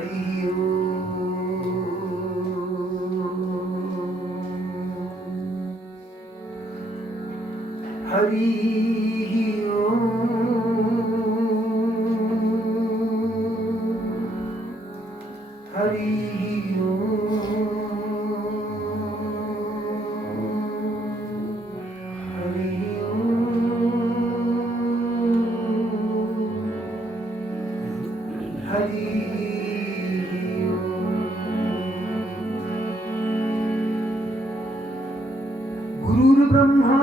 हरि ओम हरि गुरुर्ब्रह्मा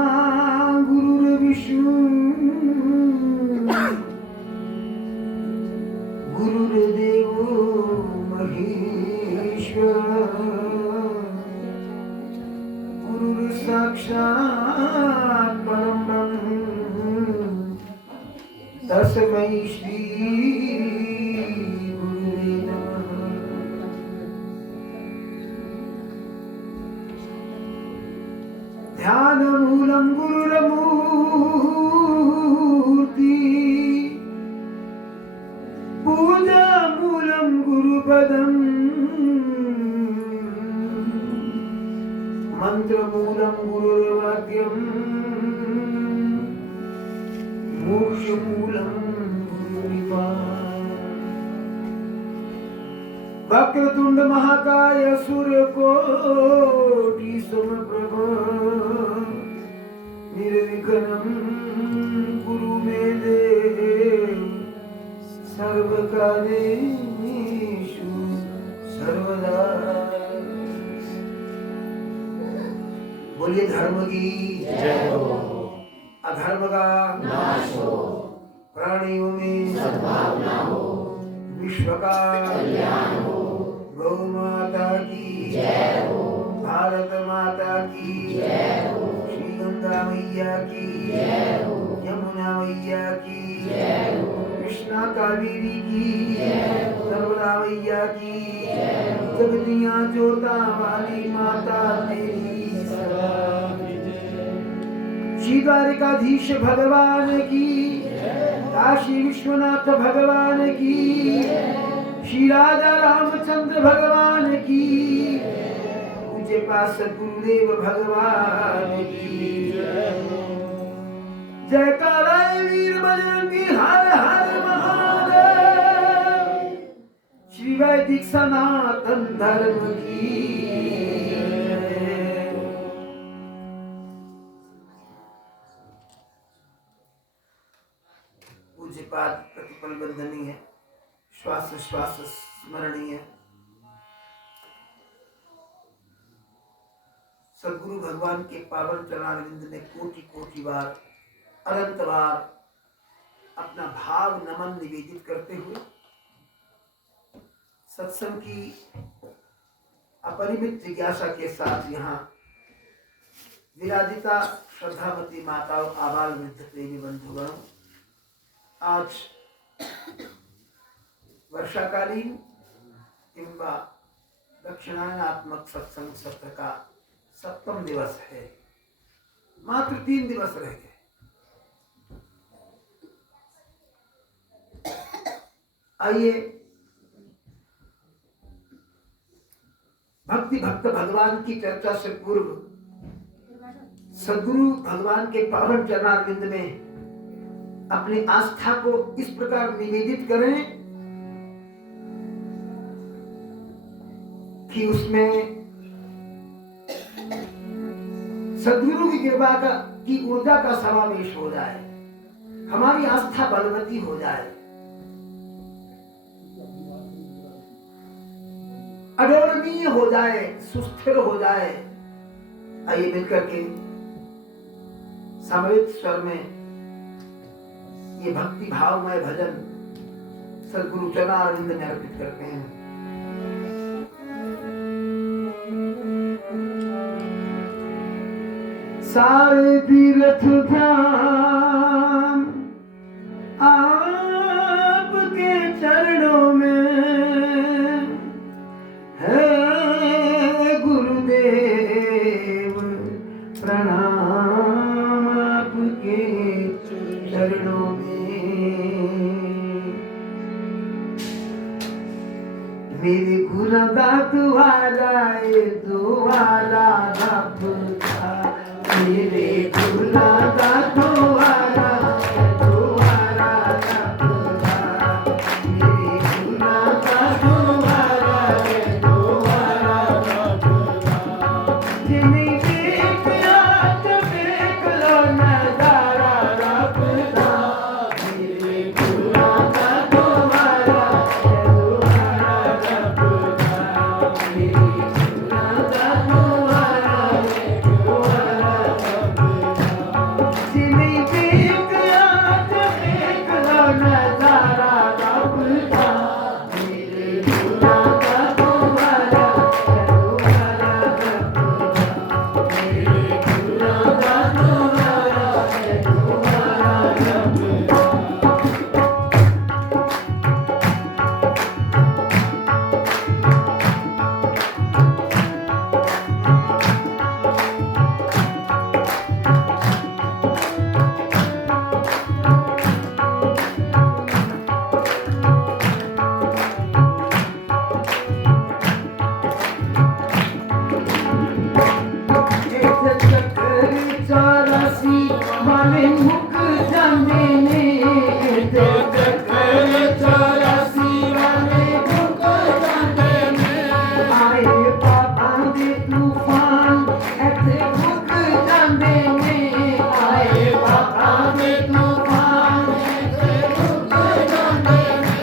गुरुर्विष्णु गुरुर्देवो महेश्वर गुरुर्साक्षात् परं ब्रह्म तस्मै श्री गुरुवे नमः। ध्यानमूलं गुरुरमूर्ति पूजामूलं गुरुपदम् मंत्रमूलं गुरुर्वाक्यम् मोक्षमूलं गुरुनिपातम्। वक्रतुंड महाकाय सूर्यकोटि समप्रभ निर्विघ्नं कुरु मे देव सर्वकार्येषु सर्वदा। बोलिए धर्म की जय हो, अधर्म का नाश हो, प्राणियों में सद्भावना हो, विश्व का कल्याण हो। गौ माता की जय हो, भारत माता की जय हो, श्री गंगा मैया की जय हो, यमुना मैया की जय हो, कृष्णा कावेरी की जय हो, नर्मदा मैया की जय हो, जगतियां जोता वाली माता तेरी श्री द्वारिकाधीश भगवान की, काशी विश्वनाथ भगवान की, श्री राजा रामचंद्र भगवान की, पूज्य पास गुरुदेव भगवान की जयकारा वीर बजरंगी हर हर महादेव। श्री वैदिक सनातन धर्म की पूज्यपाद प्रतिपल बंदनीय, श्वास श्वास स्मरणीय। सद्गुरु भगवान के पावन चरणारविंद में कोटि कोटि बार अनंत बार अपना भाव नमन निवेदित करते हुए सत्संग की अपरिमित जिज्ञासा के साथ यहाँ विराजिता श्रद्धावती माताओं, आबाल वृद्ध प्रेमी बंधुगण, आज वर्षाकालीन किंवा दक्षिणायनात्मक सत्संग सत्र का 7वां दिवस है। मात्र 3 दिवस रह गए। आइए भक्ति भक्त भगवान की चर्चा से पूर्व सद्गुरु भगवान के पावन चरणारविंद में अपनी आस्था को इस प्रकार निवेदित करें कि उसमें सद्गुरु की कृपा की ऊर्जा का समावेश हो जाए, हमारी आस्था बलवती हो जाए, अडोलनीय हो जाए, सुस्थिर हो जाए। आइए मिलकर के समवेत स्वर में ये भक्ति भावमय भजन सद्गुरु चरणारविंद में अर्पित करते हैं। सारे तीर्थ धाम आपके चरणों में है गुरुदेव, प्रणाम आपके चरणों में। मेरे गुना दा दुआरा ए दुआरा रब दा मेरे गुना दा दुआरा ए दुआरा रब दा मेरे गुना दा दुआरा ए दुआरा रब दा जिन्हें देखा ते देख लो नजारा रब दा मेरे गुना दा दुआरा ए दुआरा रब दा मेरे गुना दा दुआरा ए दुआरा रब दा जिन्हें देखा ते देख लो नजारा रब दा मेरे गुना दा दुआरा ए दुआरा रब दा मेरे गुना दा दुआरा ए दुआरा रब दा एक ਚੱਕਰ 84 ਵਾਲੇ ਮੁੱਕ ਜਾਂਦੇ ਨੇ ਇੱਕ ਚੱਕਰ 84 ਵਾਲੇ ਮੁੱਕ ਜਾਂਦੇ ਨੇ ਆਏ ਪਾਪਾਂ ਦੇ ਤੂਫਾਨ ਇੱਥੇ ਮੁੱਕ ਜਾਂਦੇ ਨੇ ਆਏ ਪਾਪਾਂ ਦੇ ਤੂਫਾਨ ਇੱਥੇ ਮੁੱਕ ਜਾਂਦੇ ਨੇ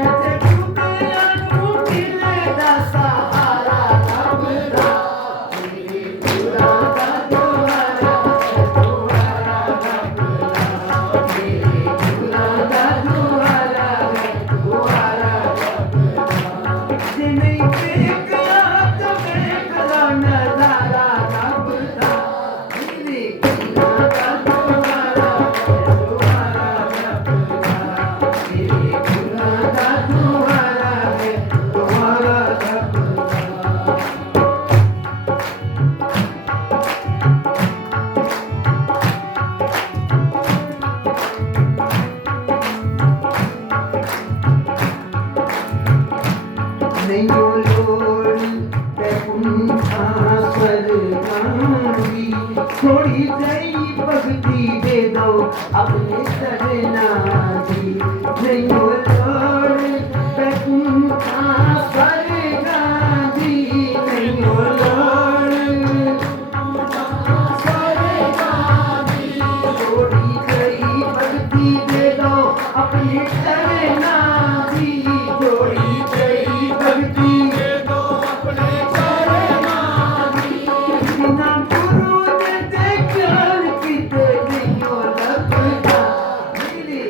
ਇੱਥੇ ਟੁੱਟਿਆਂ ਨੂੰ ਮਿਲਦਾ ਸਹਾਰਾ ਰੱਬ ਦਾ ਮੇਰੇ ਗੁਨਾ ਦਾ ਦੁਆਰਾ ਹੈ ਦੁਆਰਾ ਰੱਬ ਦਾ ਮੇਰੇ ਗੁਨਾ ਦਾ ਦੁਆਰਾ ਹੈ ਦੁਆਰਾ ਰੱਬ ਦਾ ਜਿਨੇ ਦੇਖਿਆ ਤੇ ਦੇਖ ਲਾ ਨਜ਼ਾਰਾ ਰੱਬ ਦਾ ਮੇਰੇ ਗੁਨਾ ਦਾ ਦੁਆਰਾ ਹੈ ਦੁਆਰਾ ਰੱਬ ਦਾ ਮੇਰੇ ਗੁਨਾ ਦਾ ਦੁਆਰਾ ਹੈ ਦੁਆਰਾ ਰੱਬ ਦਾ ਨਹੀਂਓ ਲੋੜ ਬੈਕੁੰਠਾ ਸਵਰਗਾਂ ਦੀ ਥੋੜੀ ਜਿਹੀ ਭਗਤੀ ਦੇ ਦੋ ਆਪਣੇ ਚਰਨਾਂ ਦੀ ਨਹੀਂਓ ਲੋੜ ਬੈਕੁੰਠਾ ਸਵਰਗਾਂ ਦੀ ਨਹੀਂਓ ਲੋੜ ਸਵਰਗਾਂ ਦੀ ਥੋੜੀ ਜਿਹੀ ਭਗਤੀ ਦੇ ਦੋ ਆਪਣੇ ਚਰਨਾਂ ਦੀ ਥੋੜੀ ਜਿਹੀ ਭਗਤੀ ਦੇ ਦੋ ਆਪਣੇ ਚਰਨਾਂ ਦੀ ਬਿਨਾਂ ਗੁਰੂ ਦੇ ਗਿਆਨ ਕੀਤੇ ਨਹੀਂਓ ਲੱਭਦਾ ਮੇਰੇ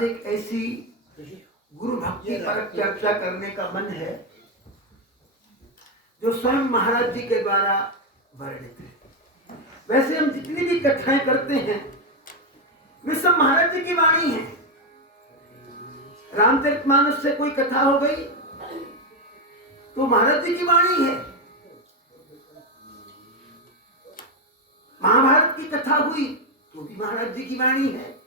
आज एक ऐसी गुरु भक्ति पर चर्चा करने का मन है जो स्वयं महाराज जी के द्वारा वर्णित है। वैसे हम जितनी भी कथाएं करते हैं वे सब महाराज जी की वाणी है। रामचरितमानस से कोई कथा हो गई तो महाराज जी की वाणी है। महाभारत की कथा हुई तो भी महाराज जी की वाणी है।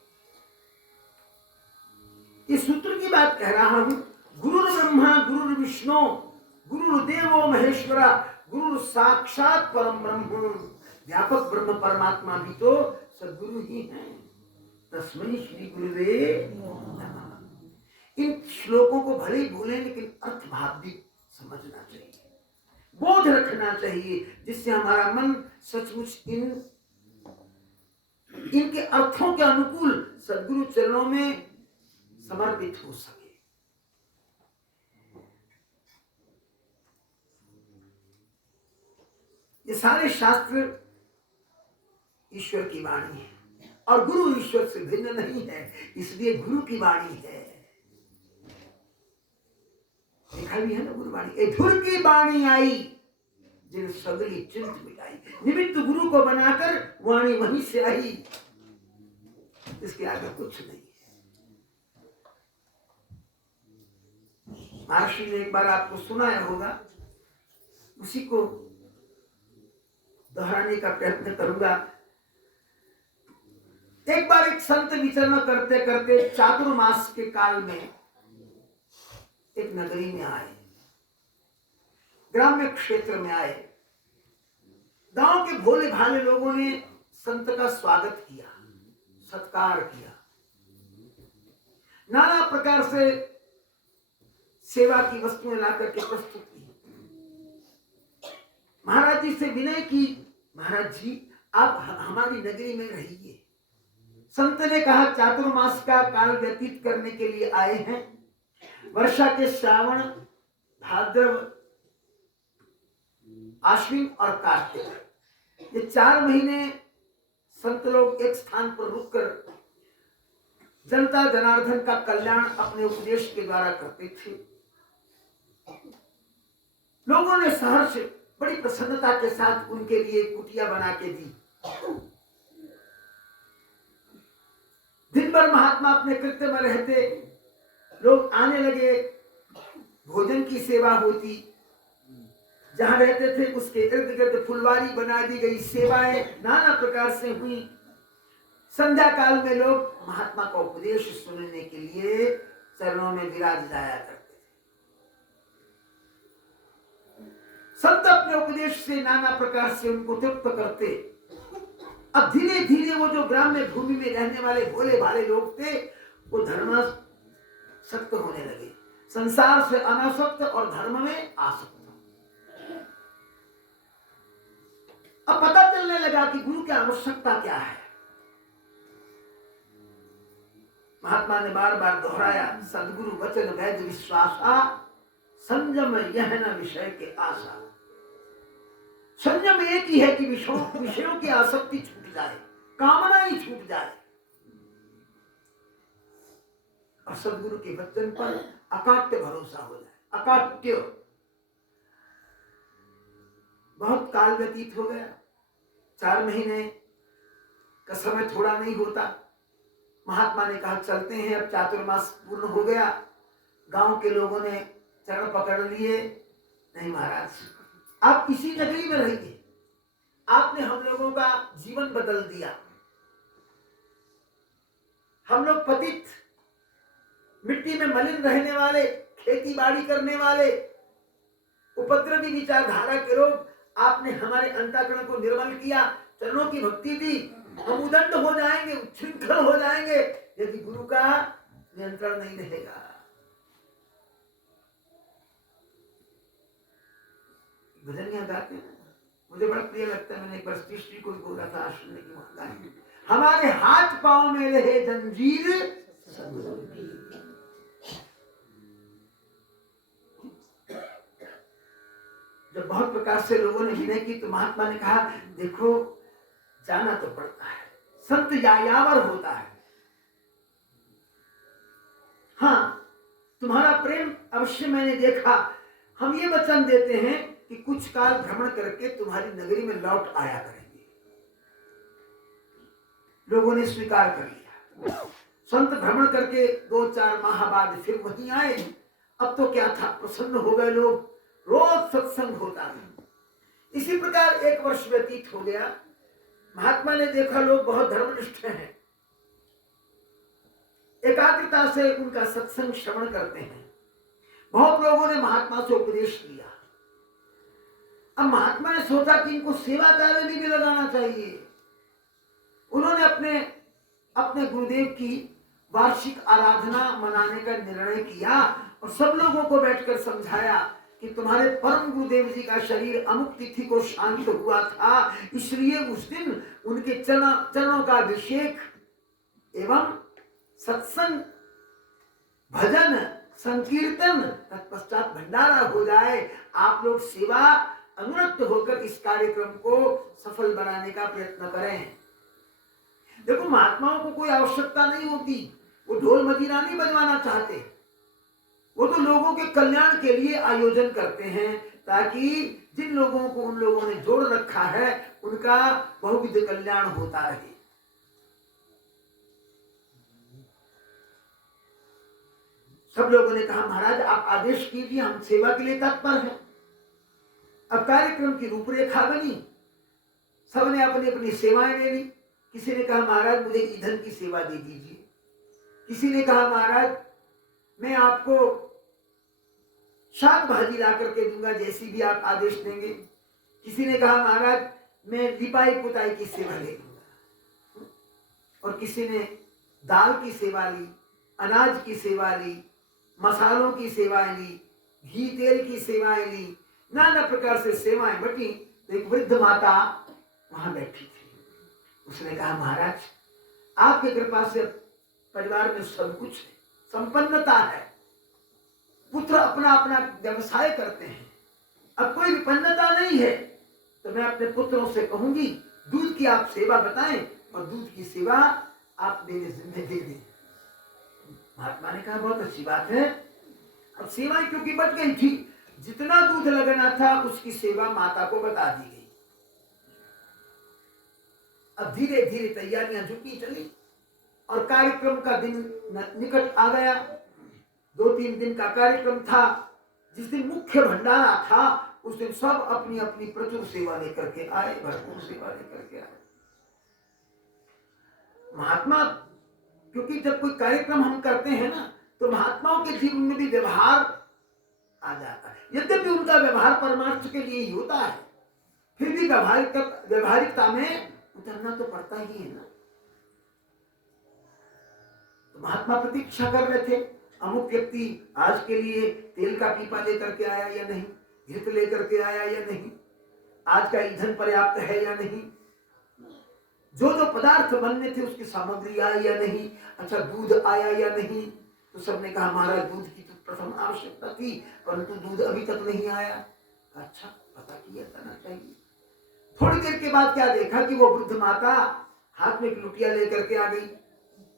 इस सूत्र की बात कह रहा हूं। गुरु ब्रह्मा गुरु विष्णु गुरुदेवो महेश्वरा गुरु साक्षात परम ब्रह्म। व्यापक ब्रह्म परमात्मा भी तो सद्गुरु ही है। तस्मै श्री गुरुवे नमः। इन श्लोकों को भले ही बोले लेकिन अर्थ भाव भी समझना चाहिए, बोध रखना चाहिए, जिससे हमारा मन सचमुच इनके अर्थों के अनुकूल सद्गुरु चरणों में समर्पित हो सके। ये सारे शास्त्र ईश्वर की वाणी है और गुरु ईश्वर से भिन्न नहीं है, इसलिए गुरु की वाणी है। देखा भी है ना गुरुवाणी। ए धुर की वाणी आई जिन सगली चिंत मिटाई। निमित्त गुरु को बनाकर वाणी वहीं से आई, इसके आगे कुछ नहीं। महर्षि ने एक बार आपको सुनाया होगा, उसी को दोहराने का प्रयत्न करूंगा। एक बार एक संत विचरण करते करते चातुर्मास के काल में एक नगरी में आए, ग्राम्य क्षेत्र में आए। गांव के भोले भाले लोगों ने संत का स्वागत किया, सत्कार किया, नाना प्रकार से सेवा की वस्तुएं लाकर के प्रस्तुत की। महाराज जी से विनय की, महाराज जी आप हमारी नगरी में रहिए। संत ने कहा चातुर्मास का काल व्यतीत करने के लिए आए हैं। वर्षा के श्रावण भाद्रव आश्विन और कार्तिक, ये 4 महीने संत लोग एक स्थान पर रुककर जनता जनार्दन का कल्याण अपने उपदेश के द्वारा करते थे। लोगों ने सहर्ष बड़ी प्रसन्नता के साथ उनके लिए कुटिया बना के दी। दिन भर महात्मा अपने कृत्य में रहते, लोग आने लगे, भोजन की सेवा होती। जहां रहते थे उसके इर्द गिर्द फुलवारी बना दी गई, सेवाएं नाना प्रकार से हुई। संध्या काल में लोग महात्मा का उपदेश सुनने के लिए चरणों में विराज जाया करते थे। संत अपने उपदेश से नाना प्रकार से उनको तृप्त करते। अब धीरे धीरे वो जो ग्राम्य भूमि में रहने वाले भोले भाले लोग थे वो धर्मासक्त होने लगे, संसार से अनासक्त और धर्म में आसक्त। अब पता चलने लगा कि गुरु की आवश्यकता क्या है। महात्मा ने बार बार दोहराया, सदगुरु वचन वैद विश्वासा संयम यह न विषय के आशा। संयम एक ही है कि विषयों की आसक्ति छूट जाए, कामना ही छूट जाए और सदगुरु के वचन पर अकाट्य भरोसा हो जाए। अकाट्य। बहुत काल व्यतीत हो गया, 4 महीने का समय थोड़ा नहीं होता। महात्मा ने कहा चलते हैं, अब चातुर्मास पूर्ण हो गया। गांव के लोगों ने चरण पकड़ लिए, नहीं महाराज आप इसी नगरी में रहिए, आपने हम लोगों का जीवन बदल दिया। हम लोग पतित, मिट्टी में मलिन रहने वाले, खेती बाड़ी करने वाले, उपद्रवी विचारधारा के लोग, आपने हमारे अंतःकरण को निर्मल किया, चरणों की भक्ति दी। हम उदंड हो जाएंगे, उच्छृंखल हो जाएंगे यदि गुरु का नियंत्रण नहीं रहेगा। भजन यहाँ गाते हैं, मुझे बड़ा प्रिय लगता है। मैंने एक बार स्त्री को बोला था आश्रम की वहां गाए, हमारे हाथ पांव में रहे जंजीर सद्गुरु की। जब बहुत प्रकार से लोगों ने विनय की तो महात्मा ने कहा देखो जाना तो पड़ता है, संत यायावर होता है। हाँ, तुम्हारा प्रेम अवश्य मैंने देखा। हम ये वचन देते हैं कि कुछ काल भ्रमण करके तुम्हारी नगरी में लौट आया करेंगे। लोगों ने स्वीकार कर लिया। संत भ्रमण करके 2-4 माह बाद फिर वहीं आए। अब तो क्या था, प्रसन्न हो गए लोग, रोज सत्संग होता है। इसी प्रकार 1 वर्ष व्यतीत हो गया। महात्मा ने देखा लोग बहुत धर्मनिष्ठ हैं, एकाग्रता से उनका सत्संग श्रवण करते हैं। बहुत लोगों ने महात्मा से उपदेश लिया। अब महात्मा ने सोचा कि इनको सेवा कार्य में भी लगाना चाहिए। उन्होंने अपने गुरुदेव की वार्षिक आराधना मनाने का निर्णय किया और सब लोगों को बैठकर समझाया कि तुम्हारे परम गुरुदेव जी का शरीर अमुक तिथि को शांत हुआ था, इसलिए उस दिन उनके चरणों का अभिषेक एवं सत्संग, भजन, संकीर्तन, तत्पश्चात भंडारा हो जाए। आप लोग सेवा अनुरक्त होकर इस कार्यक्रम को सफल बनाने का प्रयत्न करें। देखो, महात्माओं को कोई आवश्यकता नहीं होती, वो ढोल मजीरा नहीं बजवाना चाहते। वो तो लोगों के कल्याण के लिए आयोजन करते हैं, ताकि जिन लोगों को उन लोगों ने जोड़ रखा है उनका बहुविध कल्याण होता रहे। सब लोगों ने कहा, महाराज आप आदेश कीजिए, हम सेवा के लिए तत्पर हैं। अब कार्यक्रम की रूपरेखा बनी, सबने अपनी अपनी सेवाएं ले ली। किसी ने कहा, महाराज मुझे ईंधन की सेवा दे दीजिए। किसी ने कहा, महाराज मैं आपको शाक भाजी ला करके दूंगा, जैसी भी आप आदेश देंगे। किसी ने कहा, महाराज मैं लिपाई पुताई की सेवा ले लूंगा। और किसी ने दाल की सेवा ली, अनाज की सेवा ली, मसालों की सेवाएं ली, घी तेल की सेवाएं ली, नाना प्रकार से सेवाएं बटी। तो एक वृद्ध माता वहां बैठी थी। उसने कहा, महाराज आपकी कृपा से परिवार में सब कुछ है, संपन्नता है, पुत्र अपना अपना व्यवसाय करते हैं, अब कोई विपन्नता नहीं है, तो मैं अपने पुत्रों से कहूंगी दूध की आप सेवा बताएं और दूध की सेवा आप मेरे जिम्मे दे दें। महात्मा ने कहा, बहुत अच्छी बात है। अब सेवाएं क्योंकि बढ़ गई थी, जितना दूध लगना था उसकी सेवा माता को बता दी गई। अब धीरे धीरे तैयारियां जुटी चली और कार्यक्रम का दिन निकट आ गया। 2-3 दिन का कार्यक्रम था। जिस दिन मुख्य भंडारा था उस दिन सब अपनी अपनी प्रचुर सेवा लेकर के आए, भरपूर सेवा लेकर के आए। महात्मा, क्योंकि जब कोई कार्यक्रम हम करते हैं ना, तो महात्माओं के जीवन में भी व्यवहार आ जाता है। यद्यपि उनका व्यवहार परमार्थ के लिए ही होता है, फिर भी व्यवहारिकता में उतरना तो पड़ता ही है ना। तो महात्मा प्रतीक्षा कर रहे थे, अमुक व्यक्ति आज के लिए तेल का पीपा लेकर के आया या नहीं, घृत लेकर के आया या नहीं, आज का ईंधन पर्याप्त है या नहीं, जो जो पदार्थ बनने थे उसकी सामग्री आई या नहीं, अच्छा दूध आया या नहीं। तो सबने कहा, महाराज दूध की तो प्रथम आवश्यकता थी, परंतु दूध अभी तक नहीं आया। अच्छा, पता किया जाना चाहिए। थोड़ी देर के बाद क्या देखा कि वो वृद्ध माता हाथ में एक लुटिया लेकर के आ गई।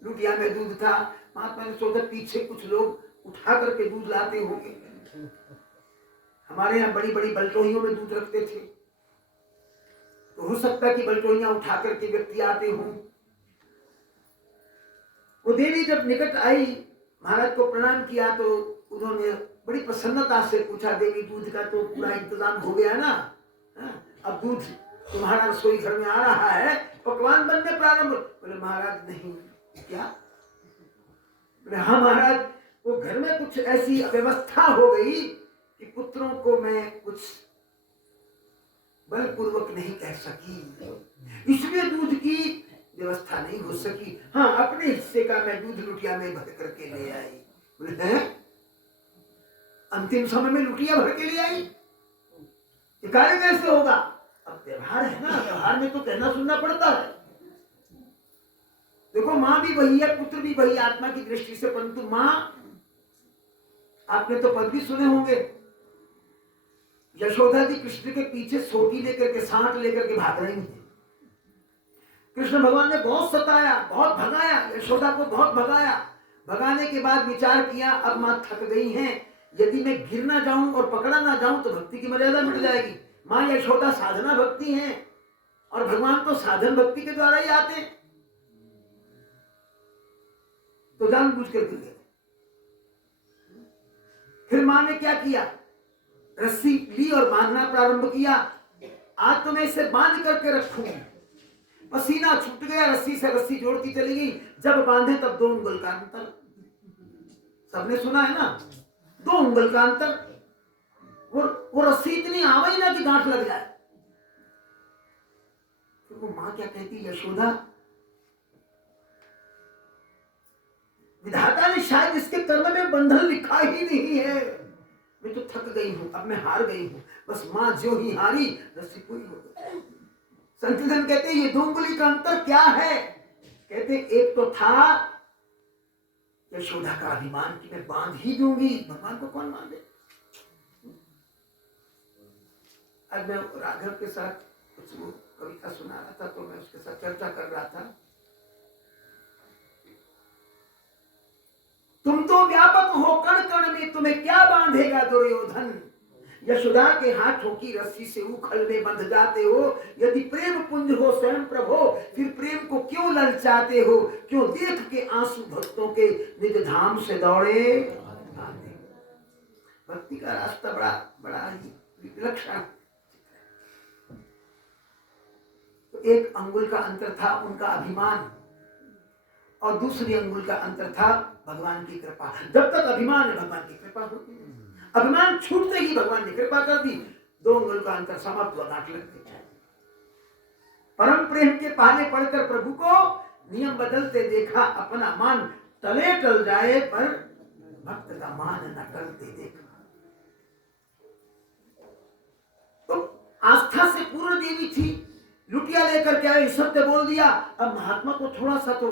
लुटिया में दूध था। महात्मा ने सोचा पीछे कुछ लोग उठा करके दूध लाते होंगे। हमारे यहाँ बड़ी बड़ी बल्टोहियों में दूध रखते थे, तो हो सकता है कि बल्टोहियां उठा करके व्यक्ति आते हों। वो देवी जब निकट आई, महाराज को प्रणाम किया, तो उन्होंने बड़ी प्रसन्नता से पूछा, देवी दूध का तो पूरा इंतजाम हो गया ना? अब दूध तुम्हारा रसोई घर में आ रहा है, पकवान बनने प्रारंभ। बोले, महाराज नहीं। क्या? बोले, हाँ महाराज, वो घर में कुछ ऐसी व्यवस्था हो गई कि पुत्रों को मैं कुछ बलपूर्वक नहीं कह सकी, इसलिए दूध की व्यवस्था नहीं हो सकी। हाँ, अपने हिस्से का मैं दूध लुटिया में भर करके ले आई। बोले, हैं? अंतिम समय में लुटिया भर के ले आई? ये कार्य कैसे होगा? अब व्यवहार है ना, व्यवहार में तो कहना सुनना पड़ता है। देखो, माँ भी वही है, पुत्र भी वही आत्मा की दृष्टि से, परंतु माँ, आपने तो पद भी सुने होंगे, यशोदा जी कृष्ण के पीछे सोटी लेकर के, सांट लेकर के भाग रही थी। कृष्ण भगवान ने बहुत सताया, बहुत भगाया, यशोदा को बहुत भगाया। भगाने के बाद विचार किया अब माँ थक गई हैं, यदि मैं गिर ना जाऊं और पकड़ा ना जाऊं तो भक्ति की मर्यादा मिट जाएगी। माँ यशोदा साधना भक्ति है और भगवान तो साधन भक्ति के द्वारा ही आते हैं, तो जानबूझ कर गिर गए। फिर माँ ने क्या किया, रस्सी ली और बांधना प्रारंभ किया। आज तो मैं इसे बांध करके रखूंगी। पसीना छूट गया, रस्सी से रस्सी जोड़ती चली गई। जब बांधे तब 2 उंगल का अंतर। सबने सुना है ना, 2 उंगल का अंतर। वो रस्सी इतनी आवाई ना कि गांठ लग जाए। तो वो मां क्या कहती, यशोदा विधाता ने शायद इसके कर्म में बंधन लिखा ही नहीं है। मैं तो थक गई हूं, अब मैं हार गई हूं। बस मां जो ही हारी, रस्सी पूरी हो गई। संतजन कहते ये 2 उंगली का अंतर क्या है? कहते एक तो था यशोदा का अभिमान कि मैं बांध ही दूंगी, भगवान को कौन बांधे। आज मैं राघव के साथ कुछ कविता सुना रहा था, तो मैं उसके साथ चर्चा कर रहा था। तुम तो व्यापक हो कण कण में, तुम्हें क्या बांधेगा दुर्योधन। यशोदा के हाथों की रस्सी से उखल में बंध जाते हो। यदि प्रेम पुंज हो स्वयं प्रभो, फिर प्रेम को क्यों ललचाते हो। क्यों देख के आंसू भक्तों के निज धाम से दौड़े आते। भक्ति का रास्ता बड़ा बड़ा ही विलक्षण। तो एक अंगुल का अंतर था उनका अभिमान, और दूसरी अंगुल का अंतर था भगवान की कृपा। जब तक अभिमान है भगवान की कृपा होती है, अभिमान छूटते ही भगवान ने कृपा कर दी। 2 अंगुल का अंतर समाप्त हुआ, गांठ लग गई। परम प्रेम के पहले पढ़कर प्रभु को नियम बदलते देखा, अपना मान तले टल जाए पर भक्त का मान न टलते देखा। तो आस्था से पूर्ण देवी थी, लुटिया लेकर के आए, शब्द बोल दिया। अब महात्मा को थोड़ा सा तो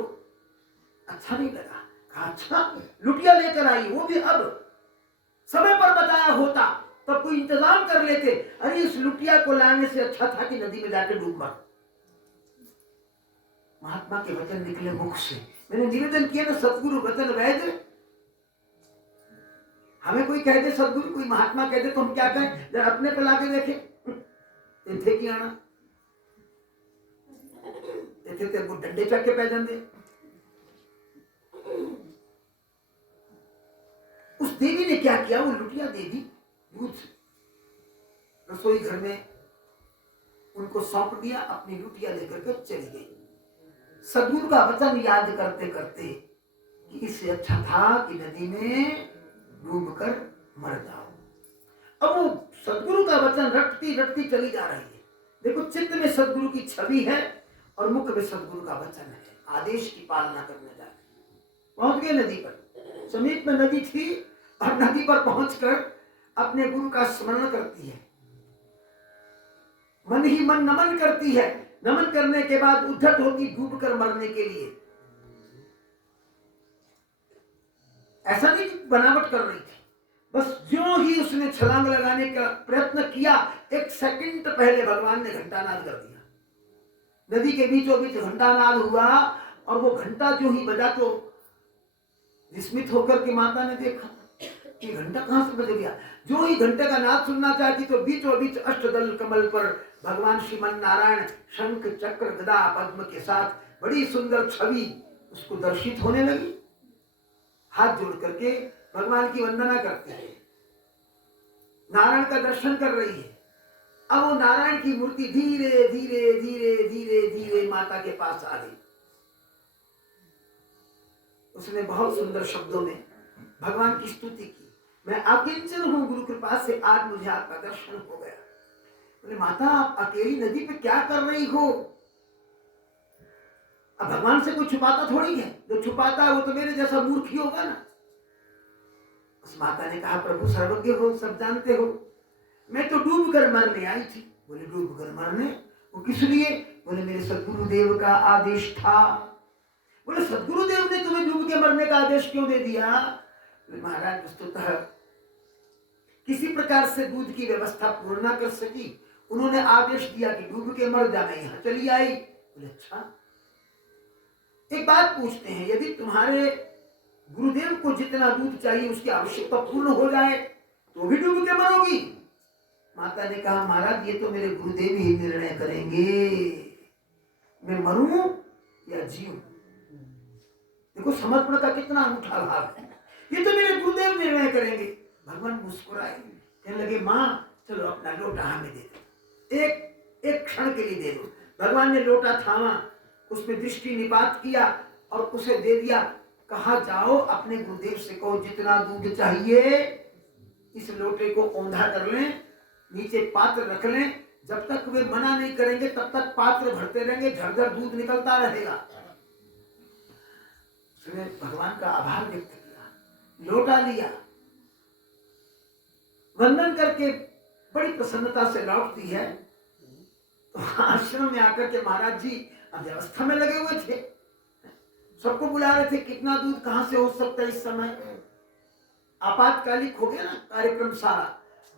अच्छा नहीं लगा। कहा अच्छा लुटिया लेकर आई, वो भी अब समय पर बताया होता तब कोई इंतजाम कर लेते। अरे इस लुटिया को लाने से अच्छा था कि नदी में जाके डूब मर। महात्मा के वचन निकले मुख से। मैंने निवेदन किया ना, सतगुरु वचन वैद्य। हमें कोई कह दे सतगुरु, कोई महात्मा कह दे तो हम क्या कहें? जरा अपने पे लाके देखे थे कि आना थे वो डंडे चढ़ के पै जाते। उस देवी ने क्या किया, वो लुटिया देवी दूध रसोई घर में उनको सौंप दिया, अपनी लुटिया लेकर के चली गई। सदगुरु का वचन याद करते करते कि इससे अच्छा था कि नदी में डूबकर मर जाओ। अब वो सदगुरु का वचन रटती रटती चली जा रही है। देखो चित्त में सदगुरु की छवि है और मुख में सदगुरु का वचन है। आदेश की पालना करने जा रहे, पहुंच गए नदी पर। समीप में नदी थी और नदी पर पहुंचकर अपने गुरु का स्मरण करती है। मन ही मन नमन करती है। नमन करने के बाद उद्धत होती डूबकर मरने के लिए। ऐसा नहीं बनावट कर रही थी, बस जो ही उसने छलांग लगाने का प्रयत्न किया, 1 सेकंड पहले भगवान ने घंटानाद कर दिया। नदी के बीचों बीच घंटानाद हुआ और वो घंटा जो ही बजा तो विस्मित होकर के माता ने देखा कि घंटा कहां से बज गया। जो ही घंटे का नाद सुनना चाहती तो बीचों बीच अष्टदल कमल पर भगवान श्रीमन नारायण शंख चक्र गदा पद्म के साथ बड़ी सुंदर छवि उसको दर्शित होने लगी। हाथ जोड़ करके भगवान की वंदना करती है, नारायण का दर्शन कर रही है। अब वो नारायण की मूर्ति धीरे धीरे धीरे धीरे धीरे माता के पास आ गई। उसने बहुत सुंदर शब्दों में भगवान की स्तुति की। मैं अकिंचन हूं, गुरु कृपा से आज मुझे आपका दर्शन हो गया। बोले माता आप अकेली नदी पे क्या कर रही हो? अब भगवान से कोई छुपाता थोड़ी है, जो छुपाता है वो तो मेरे जैसा मूर्ख ही होगा ना। उस माता ने कहा प्रभु सर्वज्ञ हो, सब जानते हो, मैं तो डूब कर मरने आई थी। बोले डूब कर मरने? वो किस लिए? बोले मेरे सदगुरुदेव का आदेश था। बोले सदगुरुदेव ने तुम्हें डूब के मरने का आदेश क्यों दे दिया? महाराज वस्तुतः किसी प्रकार से दूध की व्यवस्था पूर्ण ना कर सकी, उन्होंने आदेश दिया कि डूब के मर जा, मैं यहां चली आई। बोले अच्छा एक बात पूछते हैं, यदि तुम्हारे गुरुदेव को जितना दूध चाहिए उसकी आवश्यकता पूर्ण हो जाए तो भी डूब के मरोगी। माता ने कहा महाराज ये तो मेरे गुरुदेव ही निर्णय करेंगे, मैं मरूं या जीऊं। देखो समर्पण का कितना अनूठा भाव है। ये तो मेरे गुरुदेव निर्णय करेंगे। भगवान मुस्कुराए, कहने लगे माँ चलो अपना लोटा हमें दे दो, एक क्षण के लिए दे दो। भगवान ने लोटा थामा, उसमें दृष्टि निपात किया और उसे दे दिया। कहा जाओ अपने गुरुदेव से कहो जितना दूध चाहिए इस लोटे को औंधा कर लें, नीचे पात्र रख लें, जब तक वे मना नहीं करेंगे तब तक पात्र भरते रहेंगे, झरझर दूध निकलता रहेगा। उसने भगवान का आभार व्यक्त किया, लोटा लिया, वंदन करके बड़ी प्रसन्नता से लौटती है। तो आश्रम में आकर के महाराज जी व्यवस्था में लगे हुए थे, सबको बुला रहे थे। कितना दूध कहां से हो सकता है इस समय, आपातकालिक हो गया ना कार्यक्रम सारा।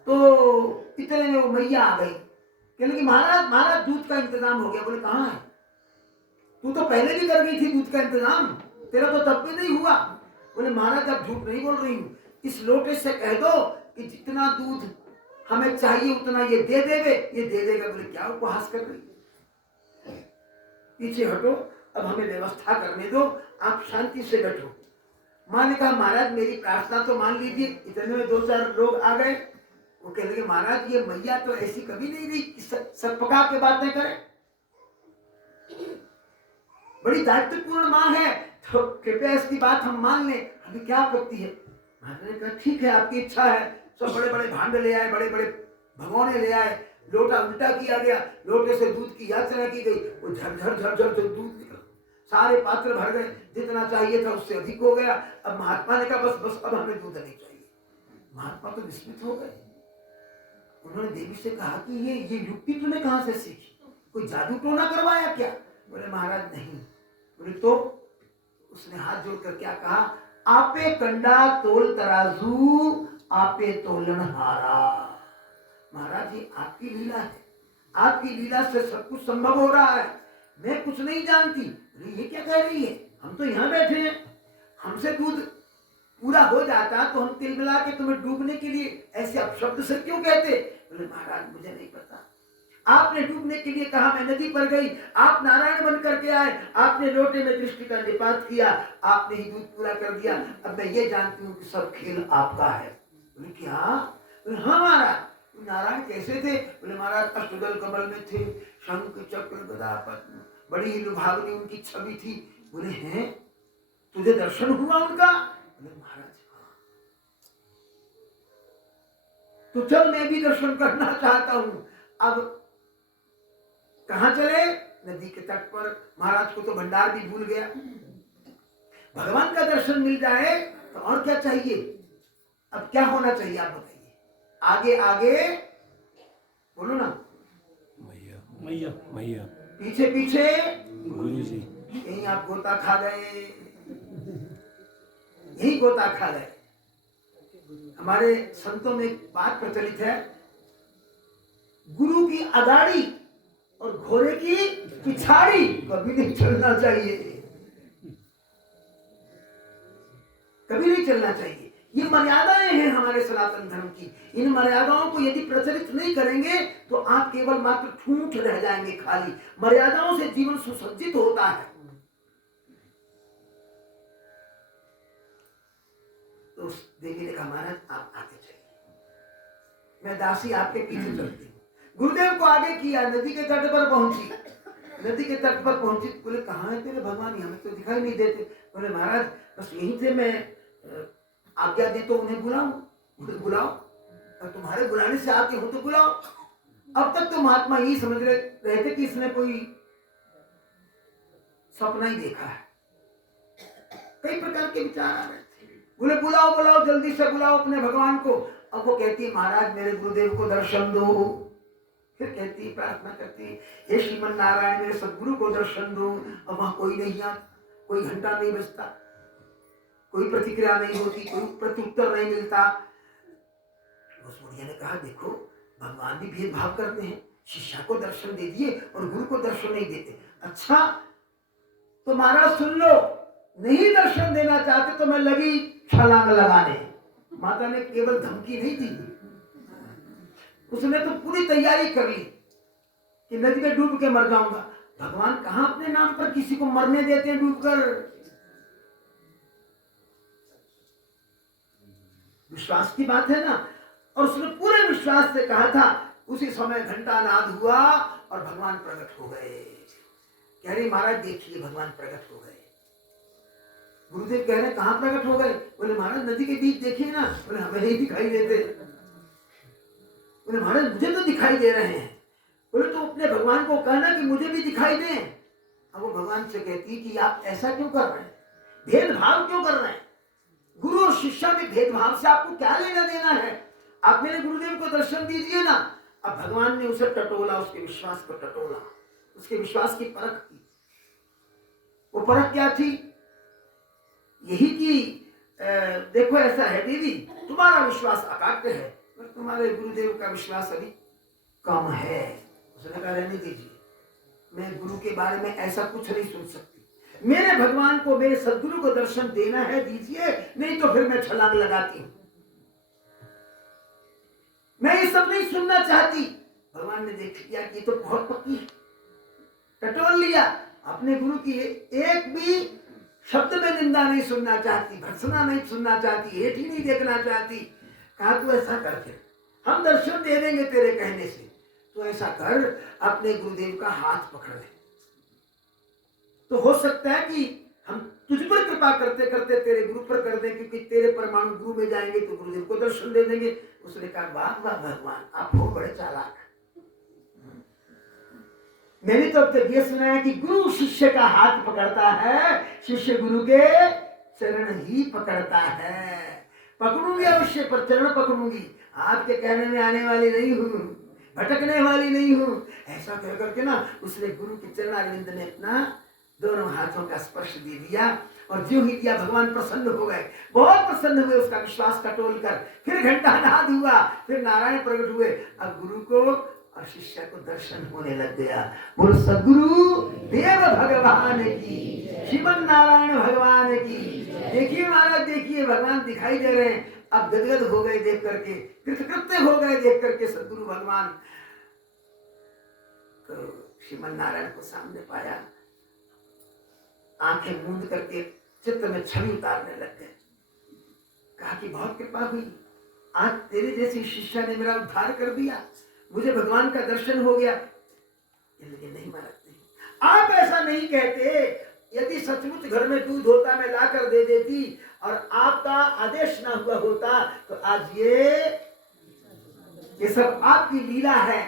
तो इतने में वो मैया आ गई, कहने लगी महाराज महाराज दूध का इंतजाम हो गया। बोले कहाँ है, तू तो पहले भी कर गई थी दूध का इंतजाम, तेरा तो तब भी नहीं हुआ। बोले महाराज अब झूठ नहीं बोल रही हूँ, इस लोटे से कह दो कि जितना दूध हमें चाहिए उतना ये दे देवे, ये दे देगा। बोले क्या उपहास कर रही है, पीछे हटो, अब हमें व्यवस्था करने दो, आप शांति से बैठो। माँ ने कहा महाराज मेरी प्रार्थना तो मान लीजिए। इतने में 2-4 लोग आ गए। वो कहने लगे महाराज ये मैया तो ऐसी कभी नहीं रही कि सटपका के बातें करे, बड़ी दायित्वपूर्ण माँ है, तो कृपया इसकी बात हम मान लें, हमें क्या आपत्ति है। महाराज ने कहा ठीक है आपकी इच्छा है। सब बड़े बड़े भांड ले आए, बड़े बड़े भगोने ले आए, लोटा उल्टा किया गया, लोटे से दूध की याचना की गई, वो झरझर झरझर जो दूध निकला, सारे पात्र भर गए, जितना चाहिए था उससे अधिक हो गया। अब महात्मा ने कहा बस बस अब हमें दूध नहीं चाहिए। महात्मा तो विस्मित हो गए। उन्होंने देवी से कहा कि ये युक्ति तूने कहां से सीखी, कोई जादू टोना करवाया क्या। बोले महाराज नहीं। बोले तो उसने हाथ जोड़कर क्या कहा, आपे कंडा तोल तराजू आपे तोलन हारा। महाराज ये आपकी लीला है, आपकी लीला से सब कुछ संभव हो रहा है, मैं कुछ नहीं जानती। ये क्या कह रही है, हम तो यहाँ बैठे हैं, हमसे दूध पूरा हो जाता तो हम तिल मिला के तुम्हें डूबने के लिए ऐसे अपशब्द से क्यों कहते। बोले महाराज मुझे नहीं पता, आपने डूबने के लिए कहा, मैं नदी पर गई, आप नारायण बन करके आए, आपने लोटे में दृष्टि का निपात किया, आपने ही दूध पूरा कर दिया, अब मैं ये जानती हूँ कि सब खेल आपका है। बोले क्या। बोले हाँ महाराज। नारायण कैसे थे। बोले महाराज अष्टदल कमल में थे, शंख चक्र गदा पद्म, बड़ी ही लुभावनी उनकी छवि थी। बोले हैं तुझे दर्शन हुआ उनका। बोले महाराज हाँ। तो चल मैं भी दर्शन करना चाहता हूँ। अब कहाँ चले, नदी के तट पर। महाराज को तो भंडार भी भूल गया, भगवान का दर्शन मिल जाए तो और क्या चाहिए। अब क्या होना चाहिए आप बताइए, आगे आगे बोलो ना, मैया मैया मैया, पीछे पीछे गुरु जी। यहीं आप गोता खा गए, यही गोता खा गए। हमारे संतों में एक बात प्रचलित है, गुरु की अगाड़ी और घोड़े की पिछाड़ी कभी नहीं चलना चाहिए, कभी नहीं चलना चाहिए। ये मर्यादाएं हैं हमारे सनातन धर्म की। इन मर्यादाओं को यदि प्रचलित नहीं करेंगे तो आप केवल मात्र ठूठ रह जाएंगे खाली। मर्यादाओं से जीवन सुसज्जित होता है। तो देवी ने कहा महाराज आप आगे चलिए, मैं दासी आपके पीछे चलती हूँ। गुरुदेव को आगे किया, नदी के तट पर पहुंची। नदी के तट पर पहुंची, बोले कहाँ है तेरे भगवान, हमें तो दिखाई नहीं देते। बोले महाराज बस यहीं थे, मैं आज्ञा दे तो उन्हें बुलाऊं। बोले बुलाओ, और तुम्हारे बुलाने से आते हो तो बुलाओ। अब तक तो महात्मा यही समझ रहे थे कि इसने कोई सपना ही देखा है, कई प्रकार के विचार आ रहे थे। बोले बुलाओ बुलाओ जल्दी से बुलाओ अपने भगवान को। अब वो कहती है महाराज मेरे गुरुदेव को दर्शन दो। फिर कहती प्रार्थना करती, हे श्रीमन नारायण मेरे सदगुरु को दर्शन दो। अब वहां कोई नहीं आता, कोई घंटा नहीं बजता, कोई प्रतिक्रिया नहीं होती, कोई प्रत्युत्तर नहीं मिलता। उस बुढ़िया ने कहा देखो भगवान भी भेदभाव करते हैं, शिष्या को दर्शन दे दिए और गुरु को दर्शन नहीं देते। अच्छा तो महाराज सुन लो, नहीं दर्शन देना चाहते तो मैं लगी छलांग लगाने। माता ने केवल धमकी नहीं दी, उसने तो पूरी तैयारी कर ली कि नदी में डूब के मर जाऊंगा। भगवान कहां अपने नाम पर किसी को मरने देते हैं डूबकर। विश्वास की बात है ना। और उसने पूरे विश्वास से कहा था। उसी समय घंटा नाद हुआ और भगवान प्रकट हो गए। कह रही महाराज देखिए भगवान प्रकट हो गए। गुरुदेव कह रहे कहां प्रकट हो गए? बोले महाराज नदी के बीच देखिए ना। बोले हमें नहीं दिखाई देते। बोले महाराज मुझे तो दिखाई दे रहे हैं। बोले तो अपने भगवान को कहना कि मुझे भी दिखाई दे। अब वो भगवान से कहती कि आप ऐसा क्यों कर रहे हैं, भेदभाव क्यों कर रहे हैं? गुरु और शिष्य में भेदभाव से आपको क्या लेना देना है? आप मेरे गुरुदेव को दर्शन दीजिए ना। अब भगवान ने उसे टटोला, उसके विश्वास को टटोला, उसके विश्वास की परख की। वो परख क्या थी? यही कि देखो ऐसा है देवी, तुम्हारा विश्वास अकाट्य है पर तुम्हारे गुरुदेव का विश्वास अभी कम है। उसने कहा रहने दीजिए, मैं गुरु के बारे में ऐसा कुछ नहीं सुन सकती। मेरे भगवान को, मेरे सदगुरु को दर्शन देना है दीजिए, नहीं तो फिर मैं छलांग लगाती हूं। मैं ये सब नहीं सुनना चाहती। भगवान ने देख लिया कि तो बहुत पक्की है, टटोल लिया। अपने गुरु की एक भी शब्द में निंदा नहीं सुनना चाहती, भर्त्सना नहीं सुनना चाहती, हेठ ही नहीं देखना चाहती। कहा तू ऐसा करके हम दर्शन दे देंगे तेरे कहने से, तो ऐसा कर अपने गुरुदेव का हाथ पकड़ ले। तो हो सकता है कि हम तुझ पर कृपा करते करते तेरे गुरु पर कर दें, क्योंकि तेरे परमाणु गुरु में जाएंगे तो गुरुदेव को दर्शन दे देंगे। उसने कहा वाह वाह भगवान, आप हो बड़े चालाक। मैंने तो अब तक ये सुना है कि गुरु शिष्य का हाथ पकड़ता है, शिष्य गुरु के चरण ही पकड़ता है। पकड़ूंगी अवश्य, पर चरण पकड़ूंगी, आपके कहने में आने वाली नहीं हूं, भटकने वाली नहीं हूं। ऐसा कह करके ना उसने गुरु के चरणारविंद में अपना दोनों हाथों का स्पर्श दे दिया। और जो ही दिया भगवान प्रसन्न हो गए, बहुत प्रसन्न हुए उसका विश्वास टटोल कर। फिर घंटा नाद हुआ, फिर नारायण प्रकट हुए। अब गुरु को और शिष्य को दर्शन होने लग गया। बोलो सद्गुरु देव भगवान की, श्रीमन नारायण भगवान की। देखिए महाराज, देखिए भगवान दिखाई दे रहे हैं। अब गदगद हो गए देख करके, कृतकृत्य हो गए देख करके सद्गुरु भगवान। तो श्रीमन नारायण को सामने पाया, आंखें मूंद करके चित्त में छवि उतारने लग गए। कहा कि बहुत कृपा हुई, आज तेरे जैसी शिष्य ने मेरा उद्धार कर दिया, मुझे भगवान का दर्शन हो गया। लेकिन नहीं मानते, आप ऐसा नहीं कहते। यदि सचमुच घर में दूध होता मैं ला कर दे देती और आपका आदेश ना हुआ होता तो आज ये सब आपकी लीला है।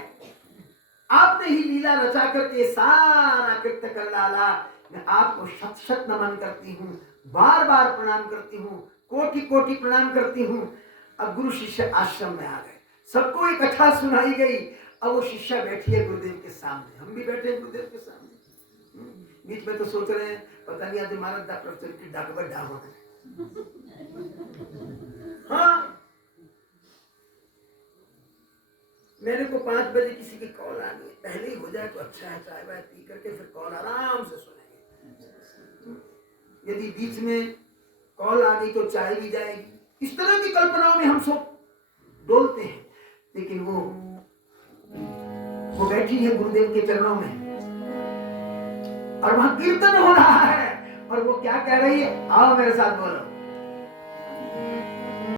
आपने ही लीला रचा करके सारा कृत्य कर डाला। मैं आपको शत शत नमन करती हूँ, बार बार प्रणाम करती हूँ, कोटि कोटि प्रणाम करती हूँ। अब गुरु शिष्य आश्रम में आ गए, सबको एक कथा सुनाई गई। अब वो शिष्य बैठी है गुरुदेव के सामने, हम भी बैठे हैं गुरुदेव के सामने। बीच में तो सोच रहे हैं पता नहीं आज हमारा डॉक्टर की डाकबर डाल है। हाँ, मेरे को 5 बजे किसी की कॉल आनी है, पहले ही हो जाए तो अच्छा है। चाय वाय पी करके फिर कॉल आराम से सुनेंगे। यदि बीच में कॉल आ गई तो चाय भी जाएगी। इस तरह की कल्पनाओं में हम सब डोलते हैं। लेकिन वो बैठी है गुरुदेव के चरणों में और वहां कीर्तन हो रहा है। और वो क्या कह रही है, आओ मेरे साथ बोलो।